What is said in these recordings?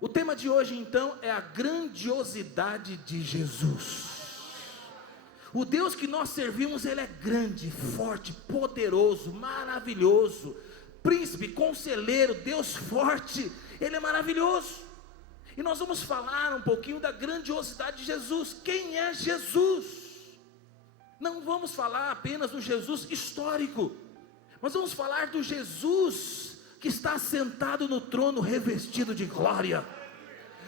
O tema de hoje então é a grandiosidade de Jesus. O Deus que nós servimos, Ele é grande, forte, poderoso, maravilhoso, príncipe, conselheiro, Deus forte, Ele é maravilhoso. E nós vamos falar um pouquinho da grandiosidade de Jesus. Quem é Jesus? Não vamos falar apenas do Jesus histórico, mas vamos falar do Jesus que está sentado no trono revestido de glória.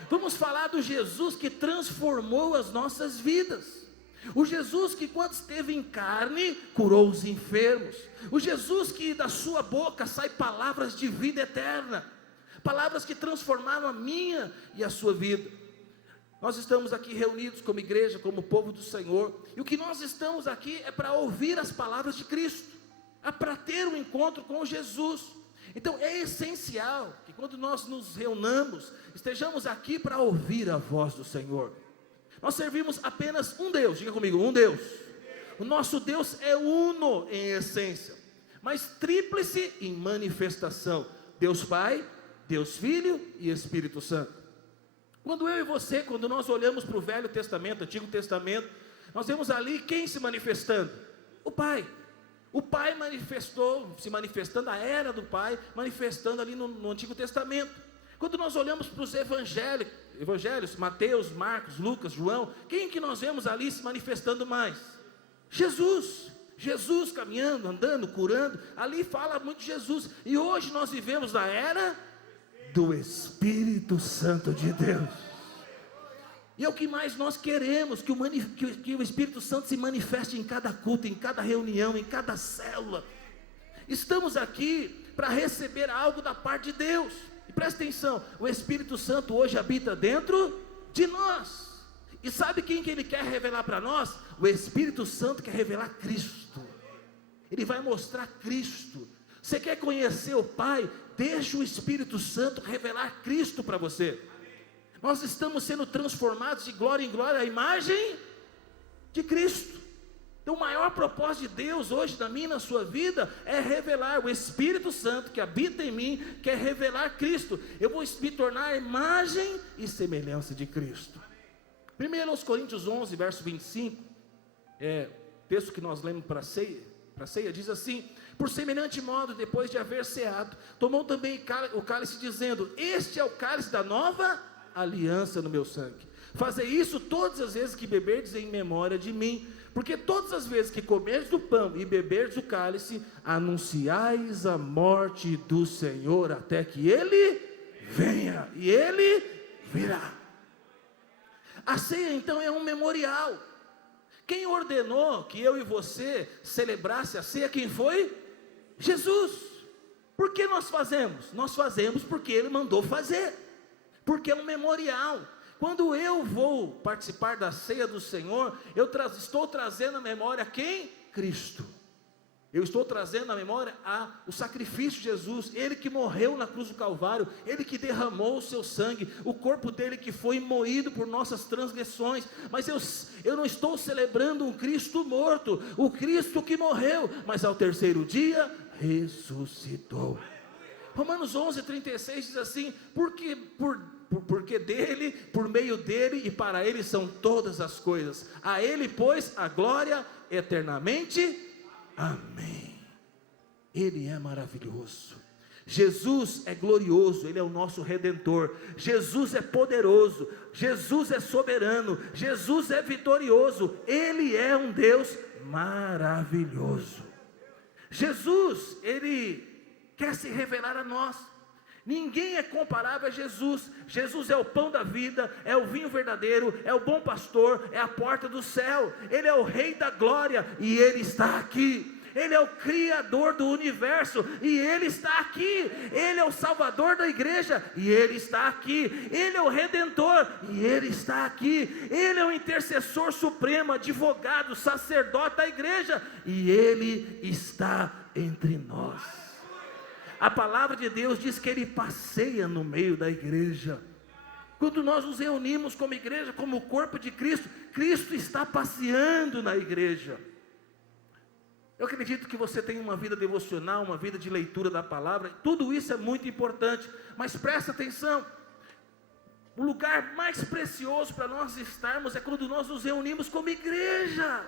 Vamos falar do Jesus que transformou as nossas vidas. O Jesus que, quando esteve em carne, curou os enfermos. O Jesus que da sua boca saem palavras de vida eterna, palavras que transformaram a minha e a sua vida. Nós estamos aqui reunidos como igreja, como povo do Senhor, e o que nós estamos aqui é para ouvir as palavras de Cristo, é para ter um encontro com Jesus. Então é essencial que quando nós nos reunamos, estejamos aqui para ouvir a voz do Senhor. Nós servimos apenas um Deus, diga comigo, um Deus. O nosso Deus é uno em essência, mas tríplice em manifestação: Deus Pai, Deus Filho e Espírito Santo. Quando eu e você, quando nós olhamos para o Velho Testamento, Antigo Testamento, nós vemos ali quem se manifestando? O Pai. O Pai se manifestando, a era do Pai, manifestando ali no Antigo Testamento. Quando nós olhamos para os evangelhos, Mateus, Marcos, Lucas, João, quem que nós vemos ali se manifestando mais? Jesus. Jesus caminhando, andando, curando, ali fala muito de Jesus. E hoje nós vivemos na era do Espírito Santo de Deus. E é o que mais nós queremos, que o Espírito Santo se manifeste em cada culto, em cada reunião, em cada célula. Estamos aqui para receber algo da parte de Deus. E presta atenção, o Espírito Santo hoje habita dentro de nós. E sabe quem que Ele quer revelar para nós? O Espírito Santo quer revelar Cristo. Ele vai mostrar Cristo. Você quer conhecer o Pai? Deixa o Espírito Santo revelar Cristo para você. Nós estamos sendo transformados de glória em glória à imagem de Cristo. Então o maior propósito de Deus hoje na minha e na sua vida é revelar o Espírito Santo que habita em mim, quer revelar Cristo. Eu vou me tornar a imagem e semelhança de Cristo. 1 Coríntios 11, verso 25, texto que nós lemos para a ceia, diz assim: por semelhante modo, depois de haver ceado, tomou também o cálice, dizendo: este é o cálice da nova aliança no meu sangue. Fazei isso todas as vezes que beberdes em memória de mim, porque todas as vezes que comerdes do pão e beberdes o cálice, anunciais a morte do Senhor até que Ele venha, e Ele virá. A ceia então é um memorial. Quem ordenou que eu e você celebrasse a ceia, quem foi? Jesus. Por que nós fazemos? Nós fazemos porque Ele mandou fazer, porque é um memorial. Quando eu vou participar da ceia do Senhor, eu estou trazendo à memória quem? Cristo. Eu estou trazendo à memória o sacrifício de Jesus, Ele que morreu na cruz do Calvário, Ele que derramou o seu sangue, o corpo dele que foi moído por nossas transgressões. Mas eu não estou celebrando um Cristo morto, o Cristo que morreu, mas ao terceiro dia ressuscitou. Romanos 11, 36 diz assim: porque dele, por meio dele e para ele são todas as coisas. A ele, pois, a glória eternamente. Amém. Ele é maravilhoso. Jesus é glorioso, Ele é o nosso Redentor. Jesus é poderoso, Jesus é soberano, Jesus é vitorioso. Ele é um Deus maravilhoso. Jesus, Ele quer se revelar a nós. Ninguém é comparável a Jesus. Jesus é o pão da vida, é o vinho verdadeiro, é o bom pastor, é a porta do céu. Ele é o Rei da glória e Ele está aqui. Ele é o Criador do universo e Ele está aqui. Ele é o Salvador da igreja e Ele está aqui. Ele é o Redentor e Ele está aqui. Ele é o intercessor supremo, advogado, sacerdote da igreja e Ele está entre nós. A palavra de Deus diz que Ele passeia no meio da igreja. Quando nós nos reunimos como igreja, como o corpo de Cristo, Cristo está passeando na igreja. Eu acredito que você tem uma vida devocional, uma vida de leitura da palavra, tudo isso é muito importante, mas presta atenção, O lugar mais precioso para nós estarmos é quando nós nos reunimos como igreja.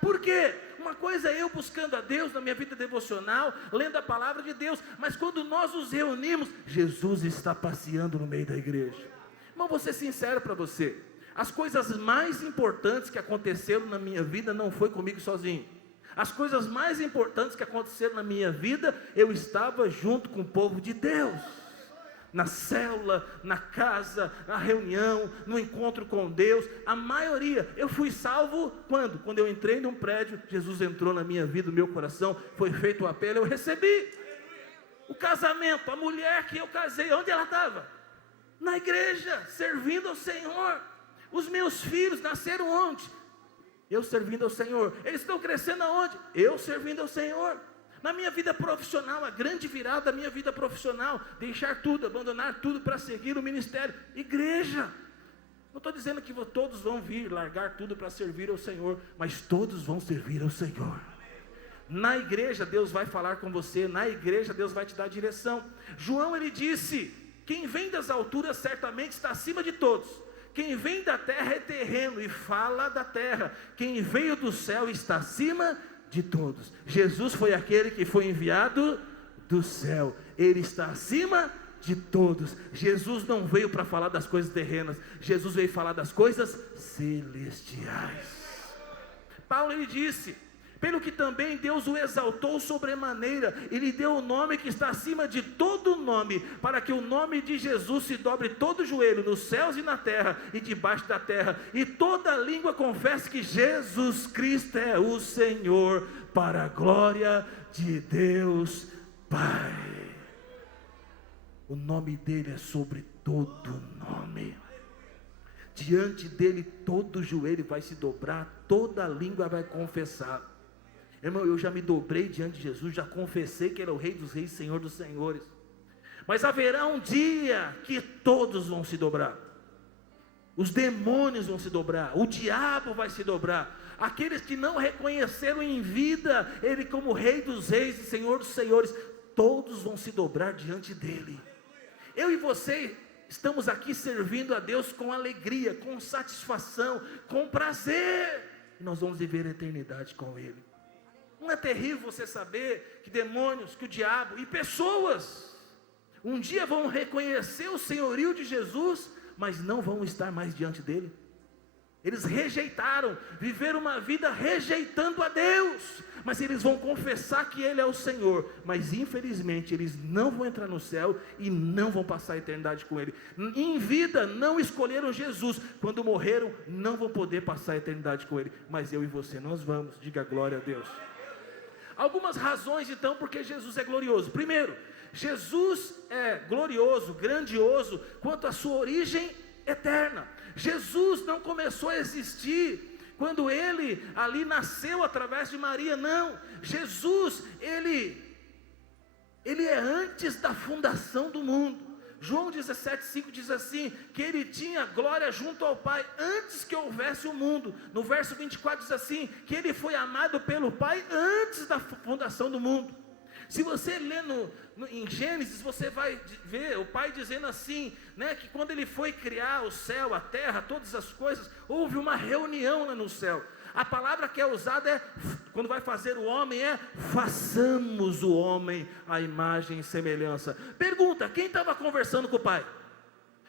Por quê? Uma coisa é eu buscando a Deus na minha vida devocional, lendo a palavra de Deus, mas quando nós nos reunimos, Jesus está passeando no meio da igreja. Irmão, vou ser sincero para você, as coisas mais importantes que aconteceram na minha vida não foi comigo sozinho. As coisas mais importantes que aconteceram na minha vida, eu estava junto com o povo de Deus. Na célula, na casa, na reunião, no encontro com Deus, a maioria, eu fui salvo quando? Quando eu entrei num prédio, Jesus entrou na minha vida, no meu coração, foi feito o apelo, eu recebi. O casamento, a mulher que eu casei, onde ela estava? Na igreja, servindo ao Senhor. Os meus filhos nasceram onde? Eu servindo ao Senhor. Eles estão crescendo aonde? Eu servindo ao Senhor. Na minha vida profissional, a grande virada da minha vida profissional, deixar tudo, abandonar tudo para seguir o ministério, igreja. Não estou dizendo que todos vão vir, largar tudo para servir ao Senhor, mas todos vão servir ao Senhor. Na igreja Deus vai falar com você, na igreja Deus vai te dar direção. João ele disse, quem vem das alturas certamente está acima de todos. Quem vem da terra é terreno e fala da terra. Quem veio do céu está acima de todos. Jesus foi aquele que foi enviado do céu. Ele está acima de todos. Jesus não veio para falar das coisas terrenas. Jesus veio falar das coisas celestiais. Paulo ele disse, pelo que também Deus o exaltou sobremaneira, e lhe deu o nome que está acima de todo nome, para que o nome de Jesus se dobre todo o joelho, nos céus e na terra, e debaixo da terra, e toda língua confesse que Jesus Cristo é o Senhor, para a glória de Deus Pai. O nome dele é sobre todo nome. Diante dele todo joelho vai se dobrar, toda língua vai confessar. Irmão, eu já me dobrei diante de Jesus, já confessei que ele é o Rei dos Reis, Senhor dos Senhores. Mas haverá um dia que todos vão se dobrar. Os demônios vão se dobrar, o diabo vai se dobrar. Aqueles que não reconheceram em vida ele como Rei dos Reis e Senhor dos Senhores, todos vão se dobrar diante dele. Eu e você estamos aqui servindo a Deus com alegria, com satisfação, com prazer. E nós vamos viver a eternidade com ele. Não é terrível você saber que demônios, que o diabo e pessoas um dia vão reconhecer o senhorio de Jesus, mas não vão estar mais diante dele? Eles rejeitaram, viveram uma vida rejeitando a Deus, mas eles vão confessar que ele é o Senhor, mas infelizmente eles não vão entrar no céu e não vão passar a eternidade com ele. Em vida não escolheram Jesus, quando morreram não vão poder passar a eternidade com ele, mas eu e você nós vamos. Diga glória a Deus. Algumas razões então porque Jesus é glorioso. Primeiro, Jesus é glorioso, grandioso quanto à sua origem eterna. Jesus não começou a existir quando ele ali nasceu através de Maria, não. Jesus, ele é antes da fundação do mundo. João 17,5 diz assim, que ele tinha glória junto ao Pai, antes que houvesse o mundo. No verso 24 diz assim, que ele foi amado pelo Pai, antes da fundação do mundo. Se você ler em Gênesis, você vai ver o Pai dizendo assim, né, que quando ele foi criar o céu, a terra, todas as coisas, houve uma reunião lá no céu. A palavra que é usada quando vai fazer o homem façamos o homem à imagem e semelhança. Pergunta, quem estava conversando com o Pai?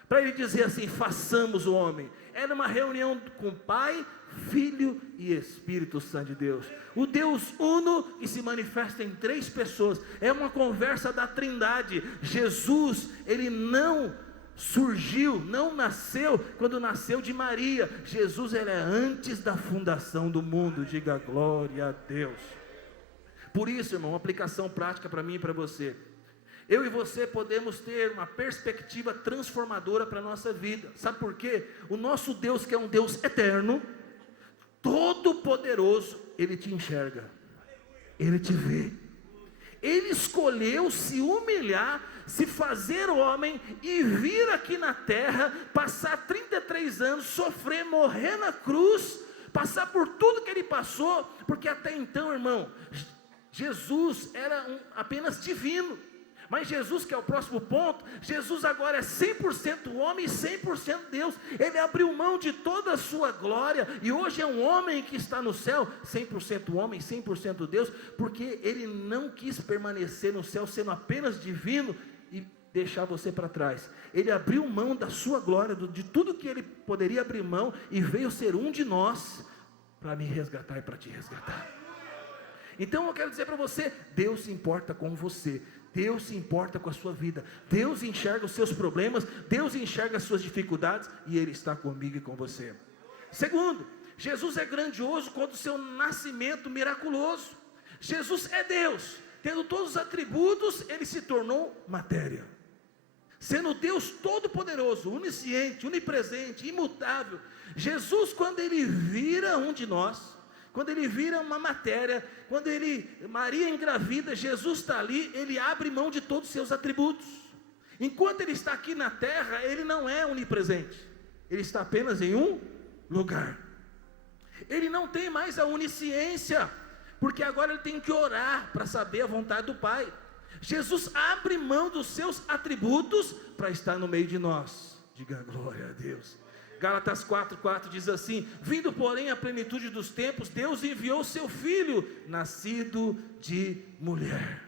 Para ele dizer assim, façamos o homem. Era uma reunião com o Pai, Filho e Espírito Santo de Deus. O Deus uno que se manifesta em três pessoas. É uma conversa da Trindade. Jesus, ele não surgiu, não nasceu quando nasceu de Maria. Jesus, ele é antes da fundação do mundo. Diga glória a Deus. Por isso, irmão, uma aplicação prática para mim e para você. Eu e você podemos ter uma perspectiva transformadora para a nossa vida. Sabe por quê? O nosso Deus, que é um Deus eterno, todo poderoso, ele te enxerga, ele te vê. Ele escolheu se humilhar, se fazer homem e vir aqui na terra, passar 33 anos, sofrer, morrer na cruz, passar por tudo que ele passou, porque até então, irmão, Jesus era apenas divino, Mas Jesus, que é o próximo ponto, Jesus agora é 100% homem e 100% Deus. Ele abriu mão de toda a sua glória, e hoje é um homem que está no céu, 100% homem, 100% Deus, porque ele não quis permanecer no céu sendo apenas divino e deixar você para trás. Ele abriu mão da sua glória, de tudo que ele poderia abrir mão, e veio ser um de nós, para me resgatar e para te resgatar. Então eu quero dizer para você, Deus se importa com você, Deus se importa com a sua vida, Deus enxerga os seus problemas, Deus enxerga as suas dificuldades, e Ele está comigo e com você. Segundo, Jesus é grandioso quanto o seu nascimento miraculoso. Jesus é Deus, tendo todos os atributos, Ele se tornou matéria. Sendo Deus todo-poderoso, onisciente, onipresente, imutável, Jesus, quando Ele vira um de nós, quando Ele vira uma matéria, quando Maria engravida, Jesus está ali, Ele abre mão de todos os seus atributos. Enquanto Ele está aqui na terra, Ele não é onipresente, Ele está apenas em um lugar. Ele não tem mais a onisciência, porque agora Ele tem que orar para saber a vontade do Pai. Jesus abre mão dos seus atributos para estar no meio de nós. Diga glória a Deus. Gálatas 4:4 diz assim: vindo porém a plenitude dos tempos, Deus enviou seu Filho, nascido de mulher.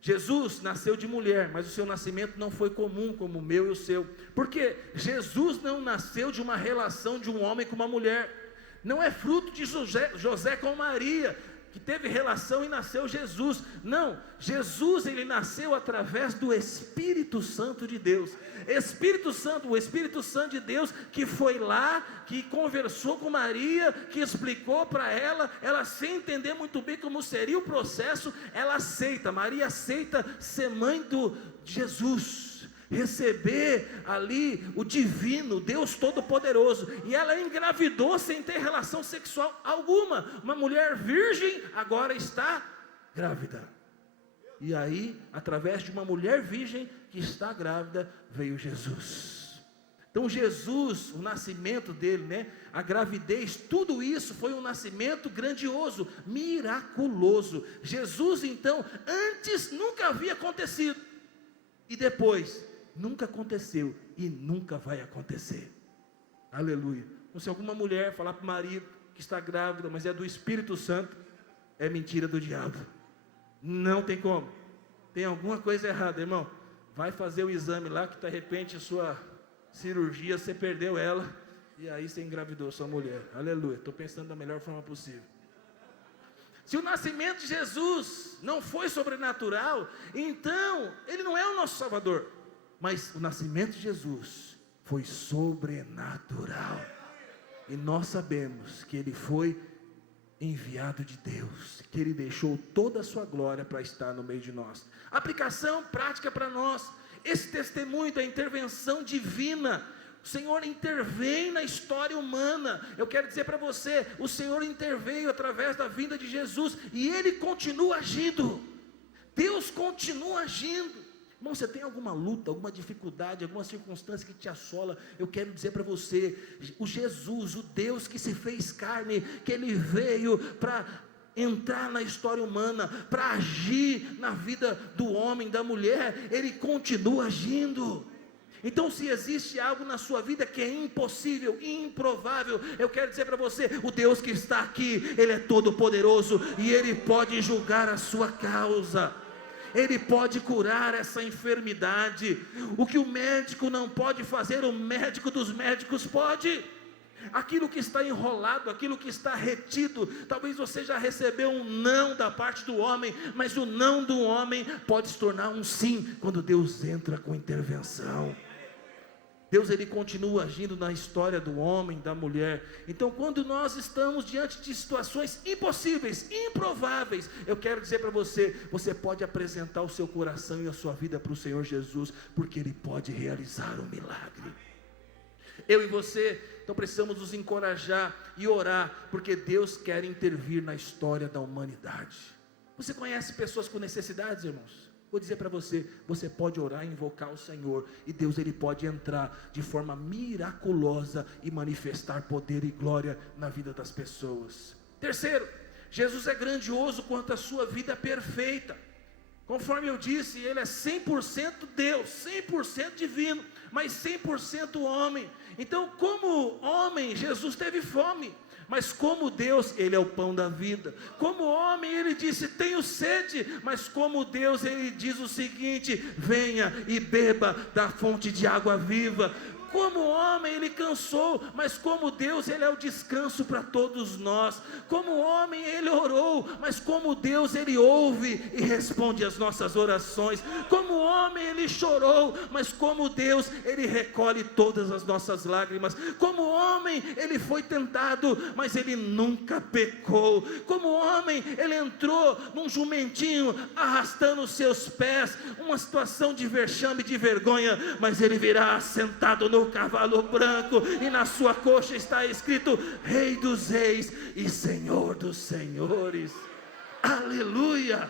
Jesus nasceu de mulher, mas o seu nascimento não foi comum como o meu e o seu, porque Jesus não nasceu de uma relação de um homem com uma mulher, não é fruto de José com Maria, que teve relação e nasceu Jesus. Não, Jesus ele nasceu através do Espírito Santo de Deus. Espírito Santo, o Espírito Santo de Deus que foi lá, que conversou com Maria, que explicou para ela sem entender muito bem como seria o processo, ela aceita, Maria aceita ser mãe de Jesus, receber ali o divino, Deus Todo-Poderoso, e ela engravidou sem ter relação sexual alguma, uma mulher virgem agora está grávida, e aí através de uma mulher virgem que está grávida, veio Jesus. Então Jesus, o nascimento dele, a gravidez, tudo isso foi um nascimento grandioso, miraculoso. Jesus então, antes nunca havia acontecido, e depois nunca aconteceu e nunca vai acontecer. Aleluia. Então, se alguma mulher falar para o marido que está grávida, mas é do Espírito Santo, é mentira do diabo. Não tem como. Tem alguma coisa errada, irmão. Vai fazer o exame lá, que de repente a sua cirurgia, você perdeu ela, e aí você engravidou sua mulher. Aleluia. Estou pensando da melhor forma possível. Se o nascimento de Jesus não foi sobrenatural, então Ele não é o nosso Salvador. Mas o nascimento de Jesus foi sobrenatural. E nós sabemos que Ele foi enviado de Deus, que Ele deixou toda a sua glória para estar no meio de nós. Aplicação prática para nós. Esse testemunho da intervenção divina. O Senhor intervém na história humana. Eu quero dizer para você, o Senhor interveio através da vinda de Jesus, e Ele continua agindo. Deus continua agindo. Irmão, você tem alguma luta, alguma dificuldade, alguma circunstância que te assola? Eu quero dizer para você, o Jesus, o Deus que se fez carne, que Ele veio para entrar na história humana, para agir na vida do homem, da mulher, Ele continua agindo. Então, se existe algo na sua vida que é impossível, improvável, eu quero dizer para você, o Deus que está aqui, Ele é todo poderoso, e Ele pode julgar a sua causa. Ele pode curar essa enfermidade. O que o médico não pode fazer, o médico dos médicos pode. Aquilo que está enrolado, aquilo que está retido, talvez você já recebeu um não da parte do homem, mas o não do homem pode se tornar um sim, quando Deus entra com intervenção. Deus ele continua agindo na história do homem, da mulher. Então quando nós estamos diante de situações impossíveis, improváveis, eu quero dizer para você, você pode apresentar o seu coração e a sua vida para o Senhor Jesus, porque Ele pode realizar um milagre. Eu e você, então precisamos nos encorajar e orar, porque Deus quer intervir na história da humanidade. Você conhece pessoas com necessidades, irmãos? Vou dizer para você, você pode orar e invocar o Senhor, e Deus ele pode entrar de forma miraculosa e manifestar poder e glória na vida das pessoas. Terceiro, Jesus é grandioso quanto à sua vida perfeita. Conforme eu disse, ele é 100% Deus, 100% divino, mas 100% homem. Então, como homem, Jesus teve fome. Mas como Deus, Ele é o pão da vida. Como homem, Ele disse, tenho sede. Mas como Deus, Ele diz o seguinte, venha e beba da fonte de água viva. Como homem, Ele cansou, mas como Deus, Ele é o descanso para todos nós. Como homem, Ele orou, mas como Deus, Ele ouve e responde às nossas orações. Como homem, Ele chorou, mas como Deus, Ele recolhe todas as nossas lágrimas. Como homem, Ele foi tentado, mas Ele nunca pecou. Como homem, Ele entrou num jumentinho, arrastando os seus pés, uma situação de vexame, de vergonha, mas Ele virá sentado no cavalo branco, e na sua coxa está escrito, Rei dos Reis e Senhor dos Senhores. Aleluia!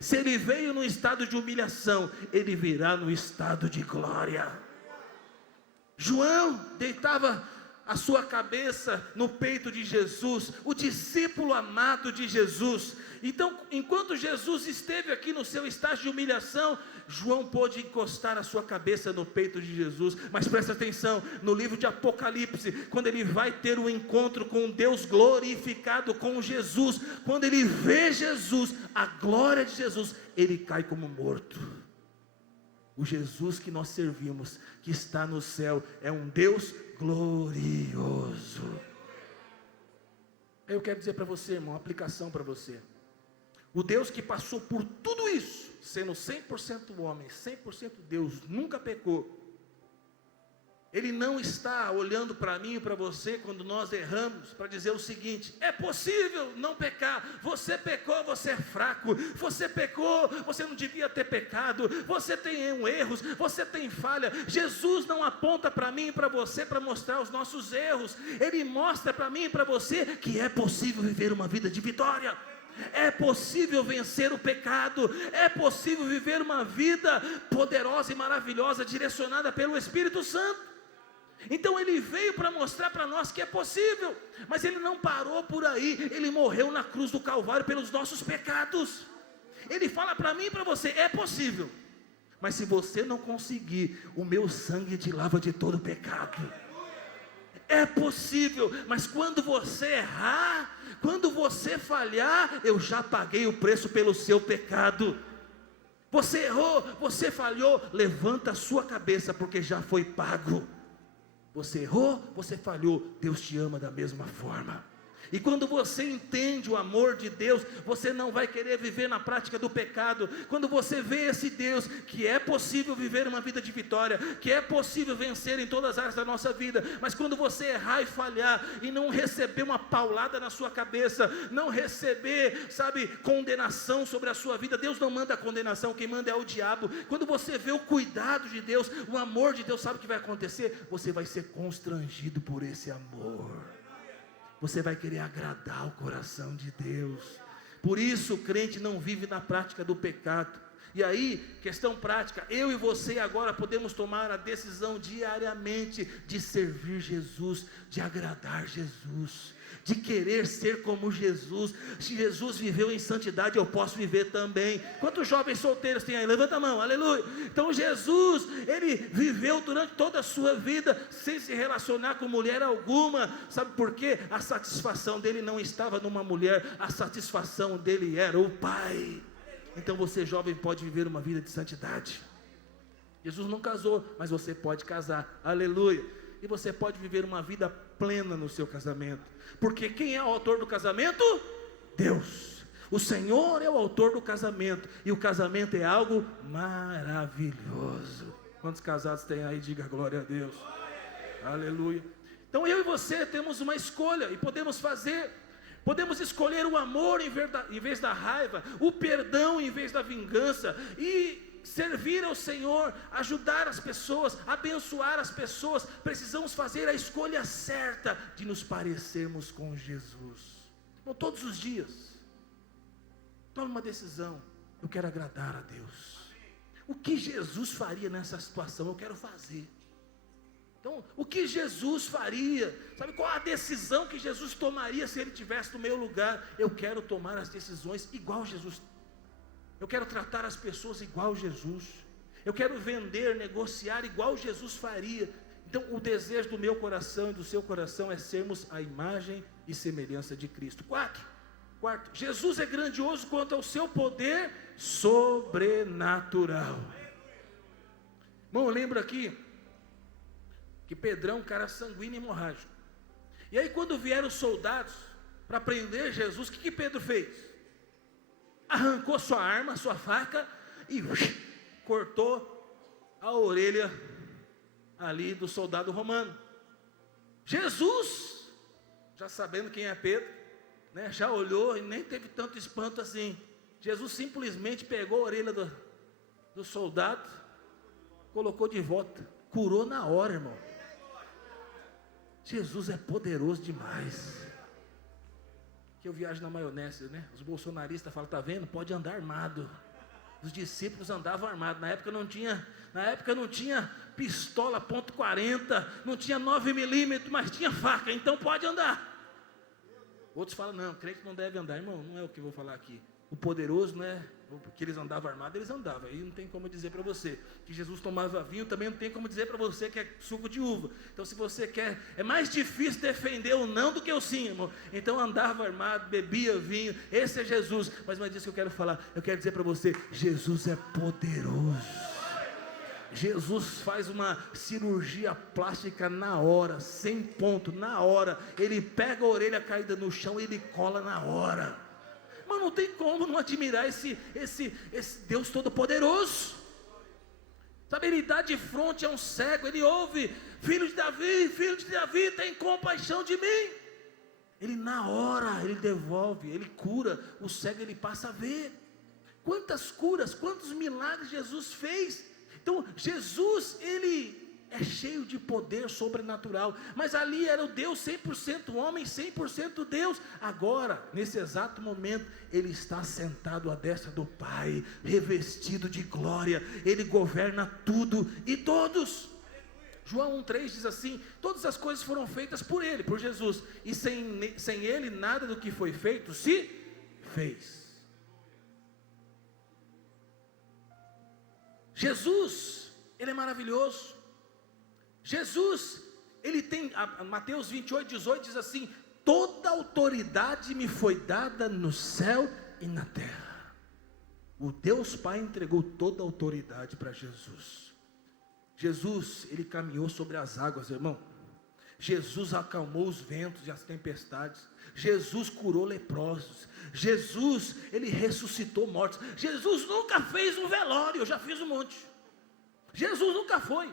Se Ele veio no estado de humilhação, Ele virá no estado de glória. João deitava a sua cabeça no peito de Jesus, o discípulo amado de Jesus. Então, enquanto Jesus esteve aqui no seu estágio de humilhação, João pôde encostar a sua cabeça no peito de Jesus. Mas presta atenção, no livro de Apocalipse, quando ele vai ter um encontro com Deus glorificado, com Jesus, quando ele vê Jesus, a glória de Jesus, ele cai como morto. O Jesus que nós servimos, que está no céu, é um Deus glorioso. Eu quero dizer para você, irmão, uma aplicação para você. O Deus que passou por tudo isso, sendo 100% homem, 100% Deus, nunca pecou. Ele não está olhando para mim e para você quando nós erramos, para dizer o seguinte, é possível não pecar, você pecou, você é fraco, você pecou, você não devia ter pecado, você tem erros, você tem falha. Jesus não aponta para mim e para você para mostrar os nossos erros, Ele mostra para mim e para você que é possível viver uma vida de vitória. É possível vencer o pecado, é possível viver uma vida poderosa e maravilhosa, direcionada pelo Espírito Santo. Então Ele veio para mostrar para nós que é possível, mas Ele não parou por aí, Ele morreu na cruz do Calvário pelos nossos pecados. Ele fala para mim e para você, é possível, mas se você não conseguir, o meu sangue te lava de todo pecado. É possível, mas quando você errar, quando você falhar, eu já paguei o preço pelo seu pecado. Você errou, você falhou, levanta a sua cabeça, porque já foi pago. Você errou, você falhou, Deus te ama da mesma forma. E quando você entende o amor de Deus, você não vai querer viver na prática do pecado. Quando você vê esse Deus, que é possível viver uma vida de vitória, que é possível vencer em todas as áreas da nossa vida, mas quando você errar e falhar, e não receber uma paulada na sua cabeça, não receber, condenação sobre a sua vida, Deus não manda condenação, quem manda é o diabo. Quando você vê o cuidado de Deus, o amor de Deus, sabe o que vai acontecer? Você vai ser constrangido por esse amor. Você vai querer agradar o coração de Deus. Por isso o crente não vive na prática do pecado. E aí, questão prática, eu e você agora podemos tomar a decisão diariamente de servir Jesus, de agradar Jesus, de querer ser como Jesus. Se Jesus viveu em santidade, eu posso viver também. Quantos jovens solteiros tem aí? Levanta a mão, aleluia. Então Jesus, Ele viveu durante toda a sua vida, sem se relacionar com mulher alguma. Sabe por quê? A satisfação dele não estava numa mulher, a satisfação dele era o Pai. Então você jovem pode viver uma vida de santidade. Jesus não casou, mas você pode casar, aleluia. E você pode viver uma vida plena no seu casamento. Porque quem é o autor do casamento? Deus. O Senhor é o autor do casamento. E o casamento é algo maravilhoso. Quantos casados tem aí? Diga glória a Deus. Aleluia. Então eu e você temos uma escolha e podemos fazer. Podemos escolher o amor em vez da raiva, o perdão em vez da vingança, e servir ao Senhor, ajudar as pessoas, abençoar as pessoas. Precisamos fazer a escolha certa de nos parecermos com Jesus. Então, todos os dias, tome uma decisão. Eu quero agradar a Deus. O que Jesus faria nessa situação, eu quero fazer. Então, o que Jesus faria? Sabe qual a decisão que Jesus tomaria se Ele estivesse no meu lugar? Eu quero tomar as decisões igual Jesus. Eu quero tratar as pessoas igual Jesus. Eu quero vender, negociar igual Jesus faria. Então, o desejo do meu coração e do seu coração é sermos a imagem e semelhança de Cristo. Quarto, Jesus é grandioso quanto ao seu poder sobrenatural. Irmão, eu lembro aqui que Pedrão, um cara sanguíneo e hemorrágico. E aí, quando vieram os soldados para prender Jesus, o que Pedro fez? Arrancou sua arma, sua faca e cortou a orelha ali do soldado romano. Jesus, já sabendo quem é Pedro, né, já olhou e nem teve tanto espanto assim. Jesus simplesmente pegou a orelha do soldado, colocou de volta, curou na hora, irmão. Jesus é poderoso demais. Que eu viajo na maionese, né? Os bolsonaristas falam, tá vendo? Pode andar armado. Os discípulos andavam armados. Na época não tinha pistola .40, não tinha 9mm, mas tinha faca, então pode andar. Outros falam, não, crente não deve andar. Irmão, não é o que eu vou falar aqui. O poderoso, né? Porque eles andavam armados, eles andavam. Aí não tem como dizer para você que Jesus tomava vinho, também não tem como dizer para você que é suco de uva. Então, se você quer, é mais difícil defender o não do que o sim, irmão. Então, andava armado, bebia vinho. Esse é Jesus. Mas não é disso que eu quero falar. Eu quero dizer para você: Jesus é poderoso. Jesus faz uma cirurgia plástica na hora, sem ponto, na hora. Ele pega a orelha caída no chão e ele cola na hora. Mas não tem como não admirar esse Deus todo-poderoso. Sabe, ele dá de frente a um cego, ele ouve: filho de Davi, tem compaixão de mim. Ele na hora, ele devolve, ele cura, o cego ele passa a ver. Quantas curas, quantos milagres Jesus fez. Então, Jesus, ele é cheio de poder sobrenatural, mas ali era o Deus 100% homem, 100% Deus. Agora, nesse exato momento, ele está sentado à destra do Pai, revestido de glória, ele governa tudo e todos. João 1,3 diz assim: todas as coisas foram feitas por ele, por Jesus, e sem ele nada do que foi feito se fez. Jesus, ele é maravilhoso. Jesus, ele tem, Mateus 28,18 diz assim: toda autoridade me foi dada no céu e na terra. O Deus Pai entregou toda a autoridade para Jesus. Jesus, ele caminhou sobre as águas, irmão. Jesus acalmou os ventos e as tempestades. Jesus curou leprosos. Jesus, ele ressuscitou mortos. Jesus nunca fez um velório, eu já fiz um monte. Jesus nunca foi.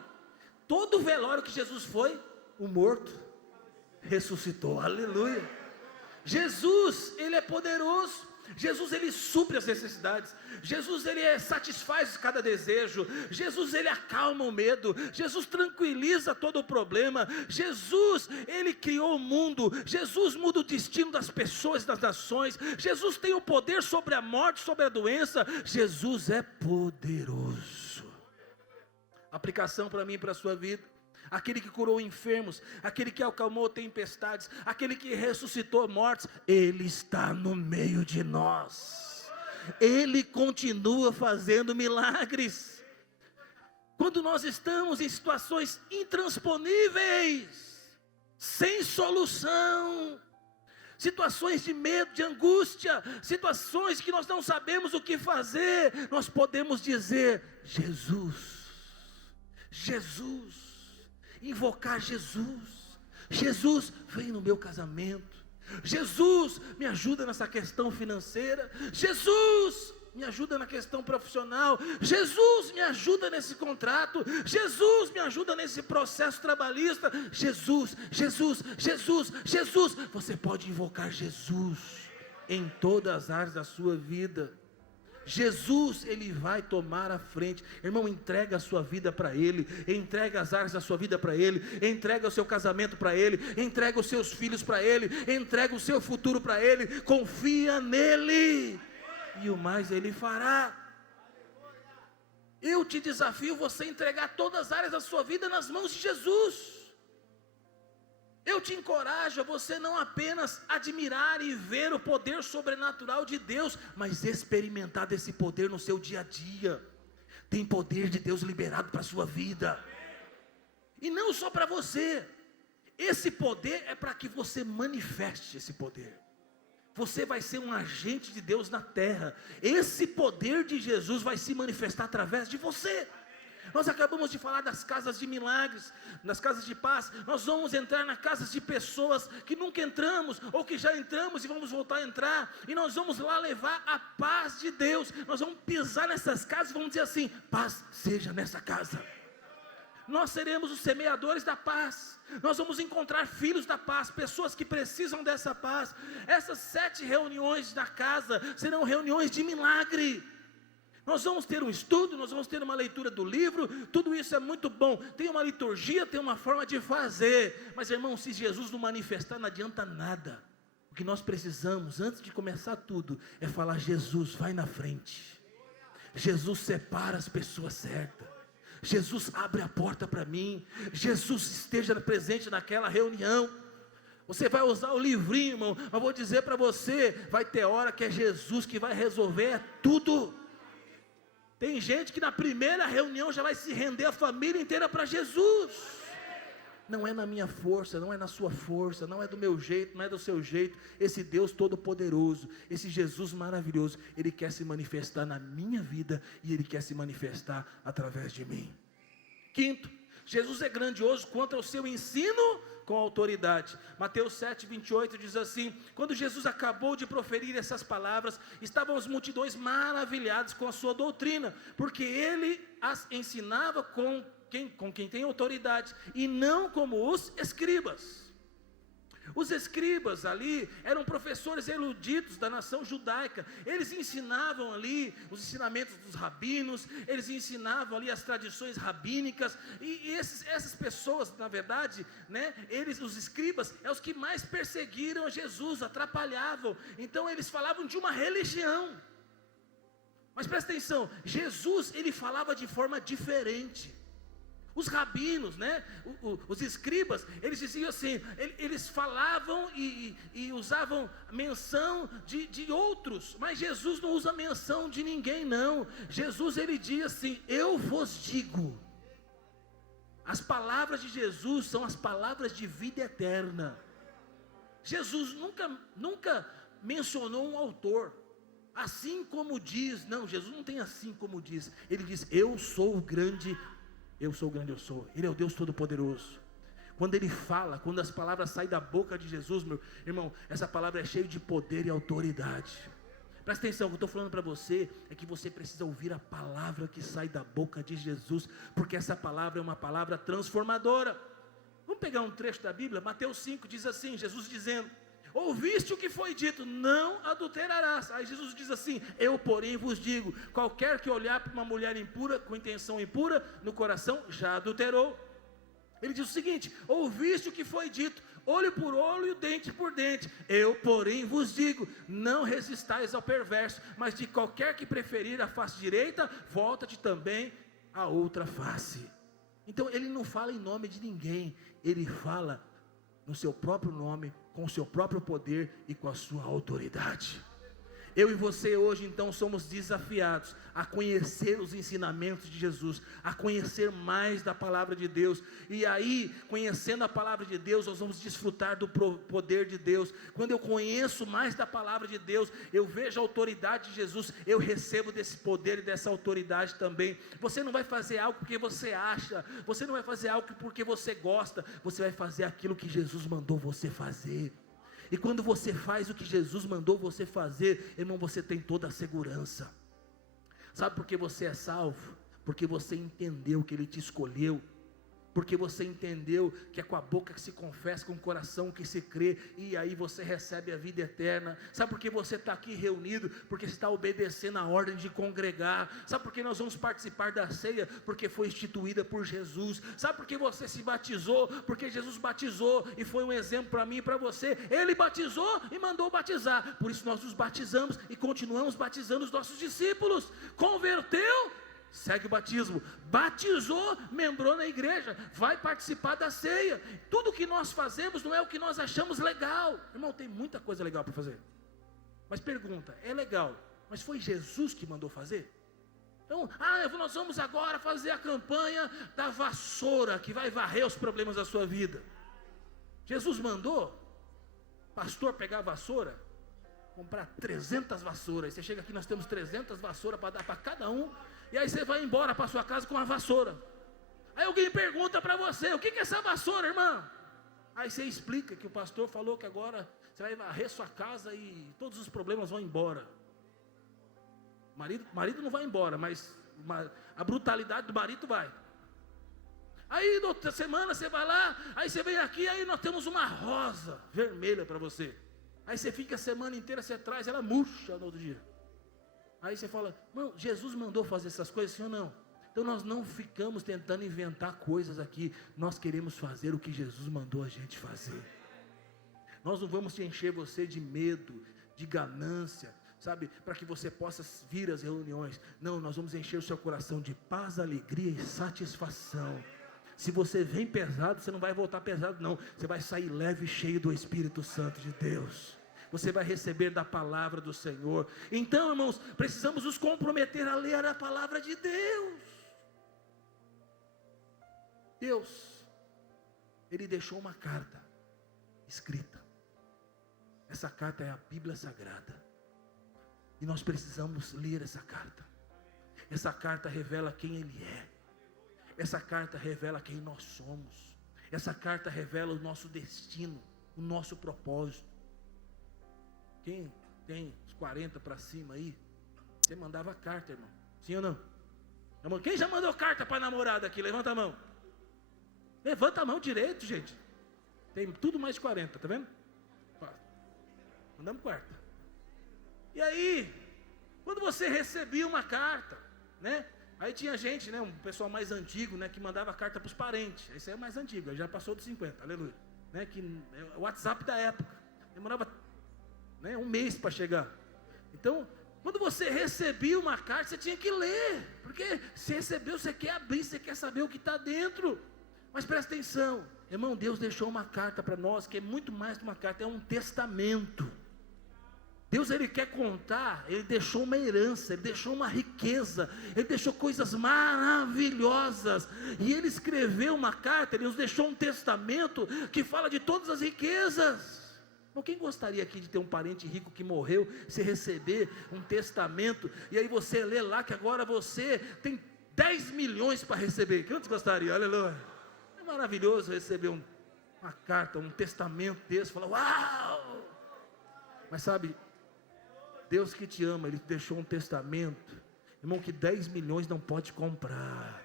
Todo velório que Jesus foi, o morto ressuscitou, aleluia. Jesus, ele é poderoso. Jesus, ele supre as necessidades. Jesus, ele satisfaz cada desejo. Jesus, ele acalma o medo. Jesus tranquiliza todo o problema. Jesus, ele criou o mundo. Jesus muda o destino das pessoas e das nações. Jesus tem o poder sobre a morte, sobre a doença. Jesus é poderoso. Aplicação para mim e para a sua vida: aquele que curou enfermos, aquele que acalmou tempestades, aquele que ressuscitou mortos, ele está no meio de nós. Ele continua fazendo milagres. Quando nós estamos em situações intransponíveis, sem solução, situações de medo, de angústia, situações que nós não sabemos o que fazer, nós podemos dizer: Jesus, Jesus, invocar Jesus. Jesus, vem no meu casamento. Jesus, me ajuda nessa questão financeira. Jesus, me ajuda na questão profissional. Jesus, me ajuda nesse contrato. Jesus, me ajuda nesse processo trabalhista. Jesus, Jesus, Jesus, Jesus. Você pode invocar Jesus em todas as áreas da sua vida. Jesus, ele vai tomar a frente. Irmão, entrega a sua vida para ele, entrega as áreas da sua vida para ele, entrega o seu casamento para ele, entrega os seus filhos para ele, entrega o seu futuro para ele, confia nele, e o mais ele fará. Eu te desafio você a entregar todas as áreas da sua vida nas mãos de Jesus. Eu te encorajo a você não apenas admirar e ver o poder sobrenatural de Deus, mas experimentar desse poder no seu dia a dia. Tem poder de Deus liberado para a sua vida, e não só para você. Esse poder é para que você manifeste esse poder. Você vai ser um agente de Deus na terra. Esse poder de Jesus vai se manifestar através de você. Nós acabamos de falar das casas de milagres, nas casas de paz. Nós vamos entrar nas casas de pessoas que nunca entramos, ou que já entramos e vamos voltar a entrar, e nós vamos lá levar a paz de Deus. Nós vamos pisar nessas casas e vamos dizer assim: paz seja nessa casa. Nós seremos os semeadores da paz. Nós vamos encontrar filhos da paz, pessoas que precisam dessa paz. Essas 7 reuniões da casa serão reuniões de milagre. Nós vamos ter um estudo, nós vamos ter uma leitura do livro, tudo isso é muito bom. Tem uma liturgia, tem uma forma de fazer. Mas irmão, se Jesus não manifestar, não adianta nada. O que nós precisamos, antes de começar tudo, é falar: Jesus, vai na frente. Jesus separa as pessoas certas. Jesus abre a porta para mim. Jesus esteja presente naquela reunião. Você vai usar o livrinho, irmão, mas vou dizer para você, vai ter hora que é Jesus que vai resolver tudo. Tem gente que na primeira reunião já vai se render a família inteira para Jesus. Não é na minha força, não é na sua força, não é do meu jeito, não é do seu jeito. Esse Deus todo poderoso, esse Jesus maravilhoso, Ele quer se manifestar na minha vida, e Ele quer se manifestar através de mim. Quinto, Jesus é grandioso quanto ao seu ensino com autoridade. Mateus 7:28 diz assim: quando Jesus acabou de proferir essas palavras, estavam as multidões maravilhadas com a sua doutrina, porque ele as ensinava com quem tem autoridade, e não como os escribas. Os escribas ali eram professores eruditos da nação judaica. Eles ensinavam ali os ensinamentos dos rabinos, eles ensinavam ali as tradições rabínicas, e essas pessoas, na verdade, né, os escribas, é os que mais perseguiram Jesus, atrapalhavam. Então eles falavam de uma religião. Mas presta atenção, Jesus, ele falava de forma diferente. Os rabinos, né, os escribas, eles diziam assim, eles falavam e usavam menção de outros, mas Jesus não usa menção de ninguém não. Jesus, ele diz assim: eu vos digo. As palavras de Jesus são as palavras de vida eterna. Jesus nunca mencionou um autor, assim como diz. Não, Jesus não tem assim como diz. Ele diz: eu sou o grande eu sou. Ele é o Deus Todo-Poderoso. Quando Ele fala, quando as palavras saem da boca de Jesus, meu irmão, essa palavra é cheia de poder e autoridade. Presta atenção, o que eu estou falando para você é que você precisa ouvir a palavra que sai da boca de Jesus, porque essa palavra é uma palavra transformadora. Vamos pegar um trecho da Bíblia, Mateus 5 diz assim, Jesus dizendo: ouviste o que foi dito, não adulterarás. Aí Jesus diz assim: eu porém vos digo, qualquer que olhar para uma mulher impura, com intenção impura, no coração já adulterou. Ele diz o seguinte: ouviste o que foi dito, olho por olho e dente por dente. Eu porém vos digo, não resistais ao perverso, mas de qualquer que preferir a face direita, volta-te também a outra face. Então ele não fala em nome de ninguém, ele fala no seu próprio nome, com o seu próprio poder e com a sua autoridade. Eu e você hoje então somos desafiados a conhecer os ensinamentos de Jesus, a conhecer mais da palavra de Deus, e aí, conhecendo a palavra de Deus, nós vamos desfrutar do poder de Deus. Quando eu conheço mais da palavra de Deus, eu vejo a autoridade de Jesus, eu recebo desse poder e dessa autoridade também. Você não vai fazer algo porque você acha, você não vai fazer algo porque você gosta, você vai fazer aquilo que Jesus mandou você fazer. E quando você faz o que Jesus mandou você fazer, irmão, você tem toda a segurança. Sabe por que você é salvo? Porque você entendeu que Ele te escolheu. Porque você entendeu que é com a boca que se confessa, com o coração que se crê, e aí você recebe a vida eterna. Sabe por que você está aqui reunido? Porque você está obedecendo a ordem de congregar. Sabe por que nós vamos participar da ceia? Porque foi instituída por Jesus. Sabe por que você se batizou? Porque Jesus batizou e foi um exemplo para mim e para você. Ele batizou e mandou batizar. Por isso nós nos batizamos e continuamos batizando os nossos discípulos. Converteu? segue o batismo. Batizou, membrou na igreja, vai participar da ceia. Tudo que nós fazemos não é o que nós achamos legal. Irmão, tem muita coisa legal para fazer. Mas pergunta, é legal, mas foi Jesus que mandou fazer? Então, nós vamos agora fazer a campanha da vassoura, que vai varrer os problemas da sua vida. Jesus mandou pastor pegar a vassoura, comprar 300 vassouras. Você chega aqui, nós temos 300 vassouras para dar para cada um. E aí você vai embora para sua casa com uma vassoura. Aí alguém pergunta para você, o que é essa vassoura, irmão? Aí você explica que o pastor falou que agora você vai varrer sua casa e todos os problemas vão embora. Marido não vai embora, mas a brutalidade do marido vai. Aí na outra semana você vai lá, aí você vem aqui, aí nós temos uma rosa vermelha para você. Aí você fica a semana inteira, você traz, ela murcha no outro dia. Aí você fala, não, Jesus mandou fazer essas coisas, sim ou não? Então nós não ficamos tentando inventar coisas aqui, nós queremos fazer o que Jesus mandou a gente fazer. Nós não vamos te encher você de medo, de ganância, sabe, para que você possa vir às reuniões. Não, nós vamos encher o seu coração de paz, alegria e satisfação. Se você vem pesado, você não vai voltar pesado não, você vai sair leve e cheio do Espírito Santo de Deus. Você vai receber da palavra do Senhor. Então, irmãos, precisamos nos comprometer a ler a palavra de Deus. Deus, Ele deixou uma carta escrita. Essa carta é a Bíblia Sagrada. E nós precisamos ler essa carta. Essa carta revela quem Ele é. Essa carta revela quem nós somos. Essa carta revela o nosso destino, o nosso propósito. Quem tem os 40 para cima aí, você mandava carta, irmão. Sim ou não? Quem já mandou carta para a namorada aqui? Levanta a mão. Levanta a mão direito, gente. Tem tudo mais de 40, tá vendo? Mandamos carta. E aí, quando você recebia uma carta, né? Aí tinha gente, né? Um pessoal mais antigo, né? Que mandava carta para os parentes. Esse é mais antigo, já passou dos 50, aleluia. Né? Que é o WhatsApp da época. Demorava, né, um mês para chegar. Então, quando você recebia uma carta, você tinha que ler. Porque você recebeu, você quer abrir, você quer saber o que está dentro. Mas presta atenção, irmão, Deus deixou uma carta para nós, que é muito mais que uma carta, é um testamento. Deus, Ele quer contar, Ele deixou uma herança, Ele deixou uma riqueza, Ele deixou coisas maravilhosas, e Ele escreveu uma carta, Ele nos deixou um testamento, que fala de todas as riquezas. Então, quem gostaria aqui de ter um parente rico que morreu, você receber um testamento, e aí você lê lá que agora você tem 10 milhões para receber? Quantos gostariam? Aleluia. É maravilhoso receber uma carta, um testamento desse, falar, uau! Mas sabe, Deus que te ama, Ele te deixou um testamento, irmão, que 10 milhões não pode comprar.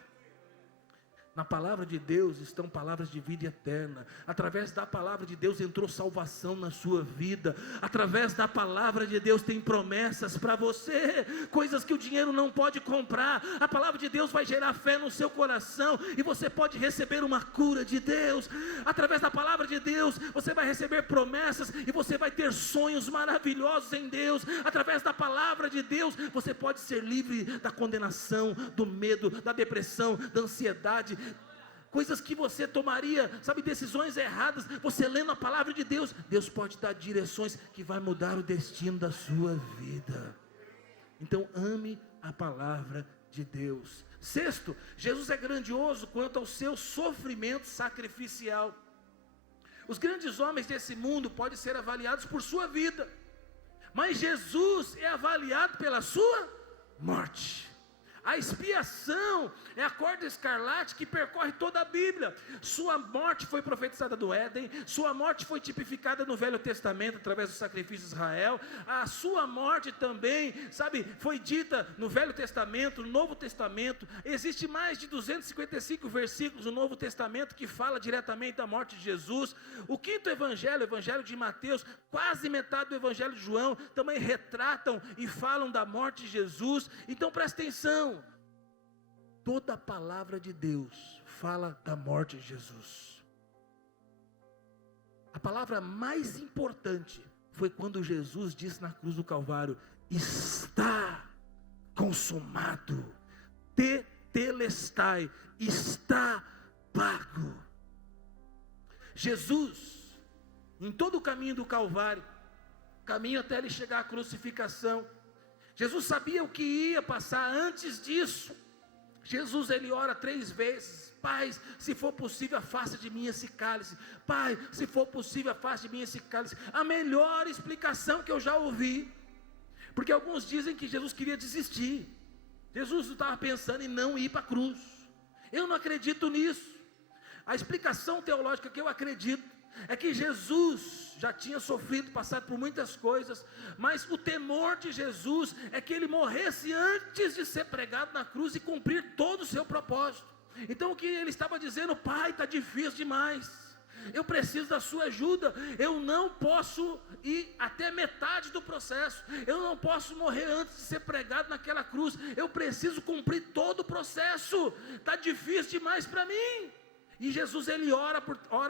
Na palavra de Deus estão palavras de vida eterna. Através da palavra de Deus entrou salvação na sua vida. Através da palavra de Deus tem promessas para você, coisas que o dinheiro não pode comprar. A palavra de Deus vai gerar fé no seu coração, e você pode receber uma cura de Deus. Através da palavra de Deus você vai receber promessas, e você vai ter sonhos maravilhosos em Deus. Através da palavra de Deus você pode ser livre da condenação, do medo, da depressão, da ansiedade, coisas que você tomaria, sabe, decisões erradas. Você lendo a palavra de Deus, Deus pode dar direções que vai mudar o destino da sua vida. Então ame a palavra de Deus. Sexto, Jesus é grandioso quanto ao seu sofrimento sacrificial. Os grandes homens desse mundo podem ser avaliados por sua vida, mas Jesus é avaliado pela sua morte. A expiação é a corda escarlate que percorre toda a Bíblia. Sua morte foi profetizada do Éden, sua morte foi tipificada no Velho Testamento através do sacrifício de Israel. A sua morte também, sabe, foi dita no Velho Testamento, no Novo Testamento. Existe mais de 255 versículos no Novo Testamento que fala diretamente da morte de Jesus. O quinto evangelho, o evangelho de Mateus, quase metade do evangelho de João, também retratam e falam da morte de Jesus. Então presta atenção, toda a palavra de Deus fala da morte de Jesus. A palavra mais importante foi quando Jesus disse na cruz do Calvário: está consumado. tetelestai, está pago. Jesus, em todo o caminho do Calvário, caminho até ele chegar à crucificação, Jesus sabia o que ia passar antes disso. Jesus, ele ora 3 vezes: Pai, se for possível, afasta de mim esse cálice. Pai, se for possível, afasta de mim esse cálice. A melhor explicação que eu já ouvi, porque alguns dizem que Jesus queria desistir. Jesus estava pensando em não ir para a cruz. Eu não acredito nisso. A explicação teológica que eu acredito é que Jesus já tinha sofrido, passado por muitas coisas, mas o temor de Jesus é que ele morresse antes de ser pregado na cruz e cumprir todo o seu propósito. Então o que ele estava dizendo: Pai, está difícil demais, eu preciso da sua ajuda, eu não posso ir até metade do processo, eu não posso morrer antes de ser pregado naquela cruz, eu preciso cumprir todo o processo, está difícil demais para mim. E Jesus, ele ora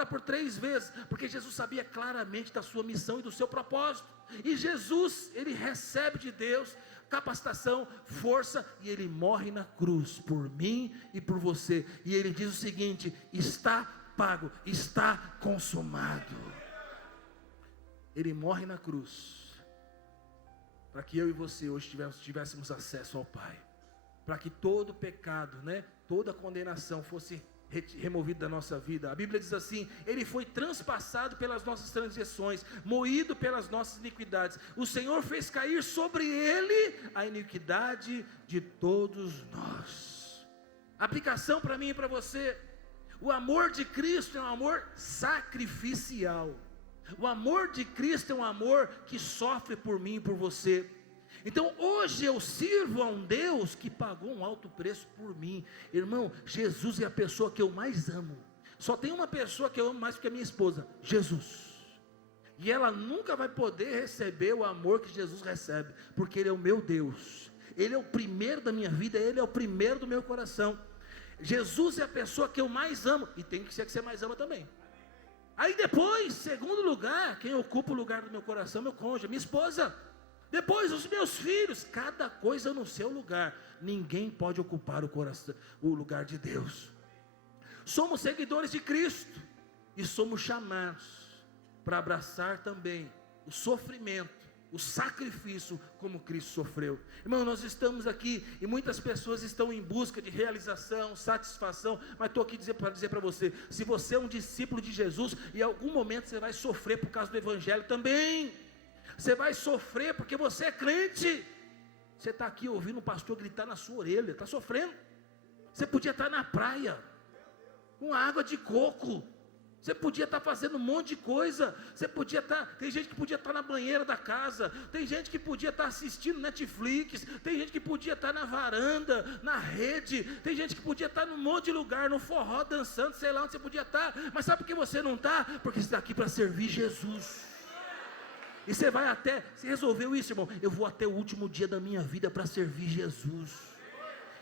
por 3 vezes, porque Jesus sabia claramente da sua missão e do seu propósito. E Jesus, ele recebe de Deus capacitação, força, e ele morre na cruz por mim e por você. E ele diz o seguinte: está pago, está consumado. Ele morre na cruz para que eu e você hoje tivéssemos acesso ao Pai, para que todo pecado, toda condenação fosse removido da nossa vida. A Bíblia diz assim: ele foi transpassado pelas nossas transgressões, moído pelas nossas iniquidades, o Senhor fez cair sobre ele a iniquidade de todos nós. Aplicação para mim e para você: o amor de Cristo é um amor sacrificial. O amor de Cristo é um amor que sofre por mim e por você. Então hoje eu sirvo a um Deus que pagou um alto preço por mim. Irmão, Jesus é a pessoa que eu mais amo. Só tem uma pessoa que eu amo mais do que a minha esposa: Jesus. E ela nunca vai poder receber o amor que Jesus recebe, porque Ele é o meu Deus, Ele é o primeiro da minha vida, Ele é o primeiro do meu coração. Jesus é a pessoa que eu mais amo, e tem que ser que você mais ama também. Aí depois, segundo lugar, quem ocupa o lugar do meu coração é meu cônjuge, minha esposa. Depois os meus filhos, cada coisa no seu lugar. Ninguém pode ocupar o lugar de Deus. Somos seguidores de Cristo e somos chamados para abraçar também o sofrimento, o sacrifício como Cristo sofreu. Irmão, nós estamos aqui e muitas pessoas estão em busca de realização, satisfação, mas estou aqui para dizer para você: se você é um discípulo de Jesus, em algum momento você vai sofrer por causa do Evangelho também. Você vai sofrer porque você é crente. Você está aqui ouvindo um pastor gritar na sua orelha, está sofrendo. Você podia estar na praia com água de coco, você podia estar fazendo um monte de coisa, você podia estar, tem gente que podia estar na banheira da casa, tem gente que podia estar assistindo Netflix, tem gente que podia estar na varanda, na rede, tem gente que podia estar num monte de lugar, no forró, dançando, sei lá onde você podia estar, mas sabe por que você não está? Porque você está aqui para servir Jesus. E você vai até, você resolveu isso, irmão: eu vou até o último dia da minha vida para servir Jesus.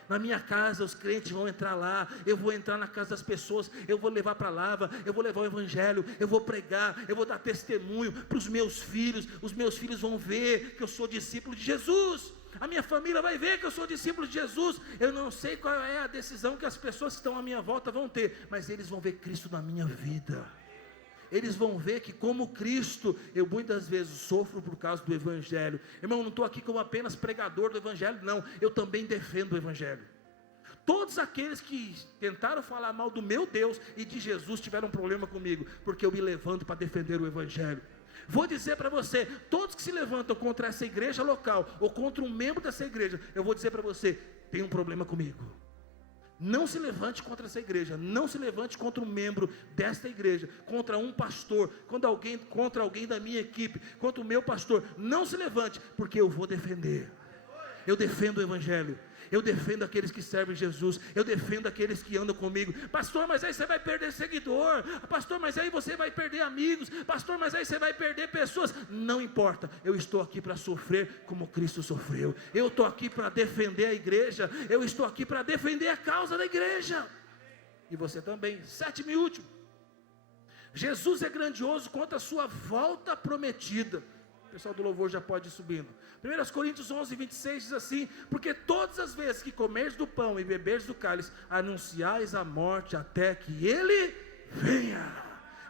Na minha casa os crentes vão entrar lá, eu vou entrar na casa das pessoas, eu vou levar a palavra, eu vou levar o Evangelho, eu vou pregar, eu vou dar testemunho para os meus filhos vão ver que eu sou discípulo de Jesus. A minha família vai ver que eu sou discípulo de Jesus. Eu não sei qual é a decisão que as pessoas que estão à minha volta vão ter, mas eles vão ver Cristo na minha vida. Eles vão ver que, como Cristo, eu muitas vezes sofro por causa do Evangelho. Irmão, não estou aqui como apenas pregador do Evangelho, não. Eu também defendo o Evangelho. Todos aqueles que tentaram falar mal do meu Deus e de Jesus tiveram problema comigo, porque eu me levanto para defender o Evangelho. Vou dizer para você: todos que se levantam contra essa igreja local, ou contra um membro dessa igreja, eu vou dizer para você: tem um problema comigo. Não se levante contra essa igreja, não se levante contra um membro desta igreja, contra um pastor, contra alguém da minha equipe, contra o meu pastor. Não se levante, porque eu vou defender. Eu defendo o Evangelho, eu defendo aqueles que servem Jesus, eu defendo aqueles que andam comigo. Pastor, mas aí você vai perder seguidor. Pastor, mas aí você vai perder amigos. Pastor, mas aí você vai perder pessoas. Não importa, eu estou aqui para sofrer como Cristo sofreu. Eu estou aqui para defender a igreja. Eu estou aqui para defender a causa da igreja. E você também. 7º e último: Jesus é grandioso quanto à sua volta prometida. pessoal do louvor já pode ir subindo. 1 Coríntios 11, 26 diz assim: porque todas as vezes que comerdes do pão e beberdes do cálice, anunciais a morte até que Ele venha,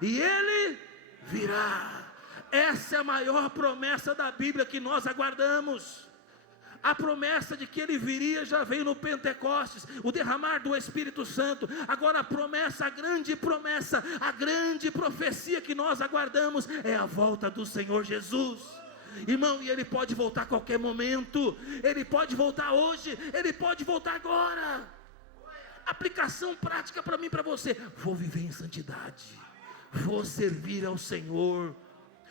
e Ele virá. Essa é a maior promessa da Bíblia que nós aguardamos. A promessa de que Ele viria já veio no Pentecostes, o derramar do Espírito Santo. Agora a promessa, a grande promessa, a grande profecia que nós aguardamos é a volta do Senhor Jesus. Irmão, e Ele pode voltar a qualquer momento. Ele pode voltar hoje, Ele pode voltar agora. Aplicação prática para mim e para você: vou viver em santidade, vou servir ao Senhor,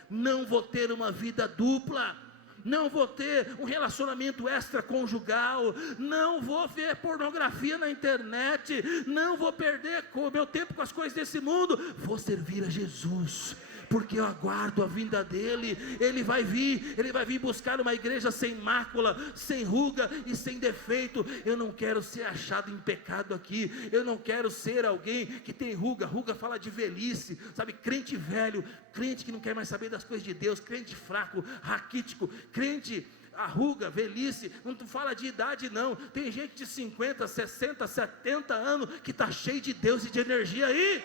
não vou ter uma vida dupla, não vou ter um relacionamento extraconjugal, não vou ver pornografia na internet, não vou perder o meu tempo com as coisas desse mundo, vou servir a Jesus, porque eu aguardo a vinda dEle. Ele vai vir buscar uma igreja sem mácula, sem ruga e sem defeito. Eu não quero ser achado em pecado aqui, eu não quero ser alguém que tem ruga fala de velhice, sabe, crente velho, crente que não quer mais saber das coisas de Deus, crente fraco, raquítico, crente... A ruga, velhice, não fala de idade não. Tem gente de 50, 60, 70 anos que está cheio de Deus e de energia aí.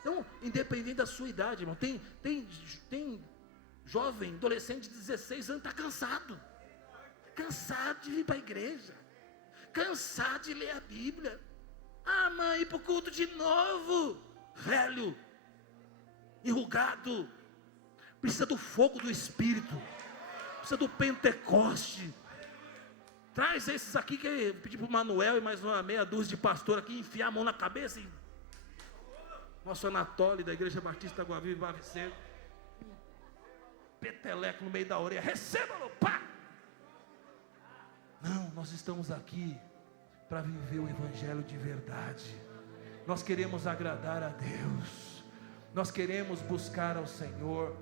Então, independente da sua idade, irmão, tem jovem, adolescente de 16 anos, está cansado de vir para a igreja, cansado de ler a Bíblia. Ah, mãe, ir para o culto de novo, velho, enrugado, precisa do fogo do Espírito, precisa do Pentecoste. Traz esses aqui, que eu pedi para o Manuel e mais uma meia dúzia de pastor aqui, enfiar a mão na cabeça e... Nosso Anatólio da Igreja Batista Guaviva Vaviceiro, peteleco no meio da orelha, receba-lo, pá! Não, nós estamos aqui para viver o Evangelho de verdade. Nós queremos agradar a Deus, nós queremos buscar ao Senhor.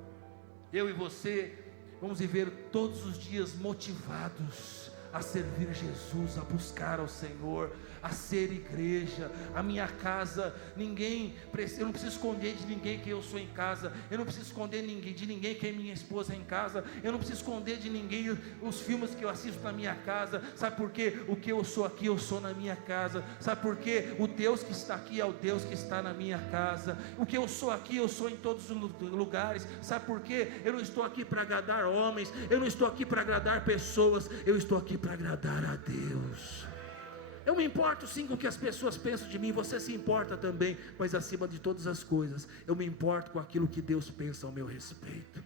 Eu e você vamos viver todos os dias motivados a servir Jesus, a buscar ao Senhor, a ser igreja. A minha casa, eu não preciso esconder de ninguém que eu sou em casa, eu não preciso esconder de ninguém que é minha esposa em casa, eu não preciso esconder de ninguém os filmes que eu assisto na minha casa. Sabe por quê? O que eu sou aqui, eu sou na minha casa. Sabe por quê? O Deus que está aqui é o Deus que está na minha casa. O que eu sou aqui, eu sou em todos os lugares. Sabe por quê? Eu não estou aqui para agradar homens, eu não estou aqui para agradar pessoas, eu estou aqui para agradar a Deus. Eu me importo sim com o que as pessoas pensam de mim, você se importa também, mas acima de todas as coisas, eu me importo com aquilo que Deus pensa ao meu respeito.